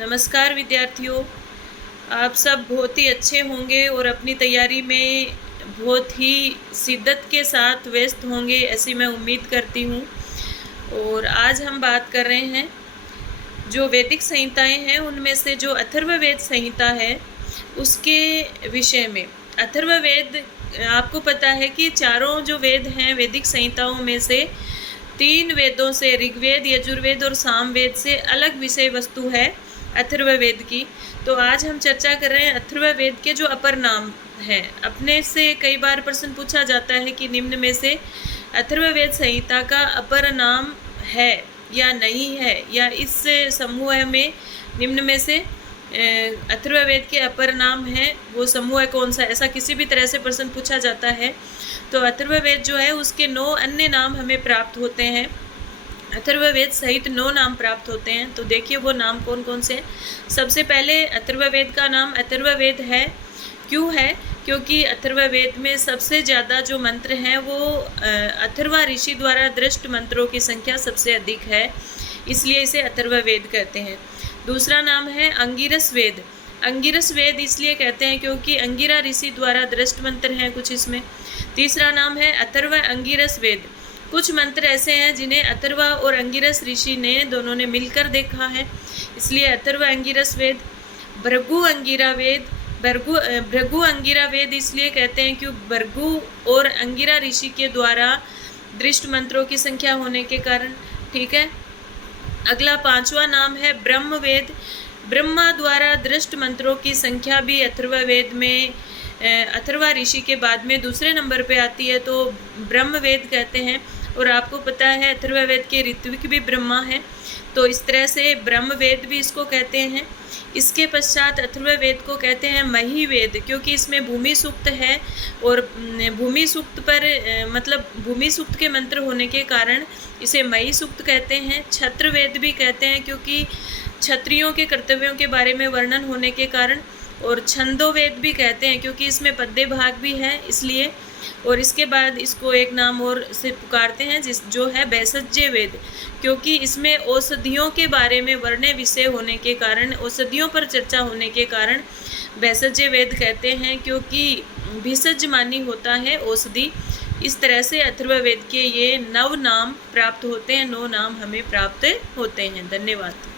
नमस्कार विद्यार्थियों, आप सब बहुत ही अच्छे होंगे और अपनी तैयारी में बहुत ही शिद्दत के साथ व्यस्त होंगे ऐसी मैं उम्मीद करती हूँ। और आज हम बात कर रहे हैं जो वैदिक संहिताएं हैं उनमें से जो अथर्ववेद संहिता है उसके विषय में। अथर्ववेद, आपको पता है कि चारों जो वेद हैं वैदिक संहिताओं में से 3 वेदों से, ऋग्वेद, यजुर्वेद और सामवेद से अलग विषय वस्तु है अथर्ववेद की। तो आज हम चर्चा कर रहे हैं अथर्ववेद के जो अपर नाम हैं। अपने से कई बार प्रश्न पूछा जाता है कि निम्न में से अथर्ववेद संहिता का अपर नाम है या नहीं है, या इस समूह में निम्न में से अथर्ववेद के अपर नाम है वो समूह कौन सा, ऐसा किसी भी तरह से प्रश्न पूछा जाता है। तो अथर्ववेद जो है उसके 9 अन्य नाम हमें प्राप्त होते हैं। अथर्ववेद सहित 9 नाम प्राप्त होते हैं। तो देखिए वो नाम कौन कौन से हैं। सबसे पहले अथर्ववेद का नाम अथर्ववेद है। क्यों है? क्योंकि अथर्ववेद में सबसे ज़्यादा जो मंत्र हैं वो अथर्वा ऋषि द्वारा दृष्ट मंत्रों की संख्या सबसे अधिक है, इसलिए इसे अथर्ववेद कहते हैं। दूसरा नाम है अंगिरस वेद। अंगिरस वेद इसलिए कहते हैं क्योंकि अंगिरा ऋषि द्वारा दृष्ट मंत्र हैं कुछ इसमें। तीसरा नाम है अथर्व अंगिरस वेद। कुछ मंत्र ऐसे हैं जिन्हें अथर्वा और अंगिरस ऋषि ने दोनों ने मिलकर देखा है, इसलिए अथर्व अंगिरस वेद। भृगु अंगिरा वेद। भृगु अंगिरा वेद इसलिए कहते हैं क्योंकि भृगु और अंगिरा ऋषि के द्वारा दृष्ट मंत्रों की संख्या होने के कारण। ठीक है। अगला 5वां नाम है ब्रह्मवेद। ब्रह्मा द्वारा दृष्ट मंत्रों की संख्या भी अथर्ववेद में अथर्वा ऋषि के बाद में दूसरे नंबर पे आती है, तो ब्रह्मवेद कहते हैं। और आपको पता है अथर्ववेद के ऋत्विक भी ब्रह्मा है, तो इस तरह से ब्रह्मवेद भी इसको कहते हैं। इसके पश्चात अथर्ववेद को कहते हैं मही वेद, क्योंकि इसमें भूमि सूक्त है और भूमि सूक्त पर मतलब भूमि सूक्त के मंत्र होने के कारण इसे मही सूक्त कहते हैं। छत्रवेद भी कहते हैं क्योंकि क्षत्रियों के कर्तव्यों के बारे में वर्णन होने के कारण। और छंदोवेद भी कहते हैं क्योंकि इसमें पद्य भाग भी है इसलिए। और इसके बाद इसको एक नाम और से पुकारते हैं जो है भैषज्य वेद, क्योंकि इसमें औषधियों के बारे में वर्ण्य विषय होने के कारण, औषधियों पर चर्चा होने के कारण भैषज्य वेद कहते हैं, क्योंकि भिषज मानी होता है औषधि। इस तरह से अथर्ववेद के ये 9 नाम प्राप्त होते हैं, 9 नाम हमें प्राप्त होते हैं। धन्यवाद।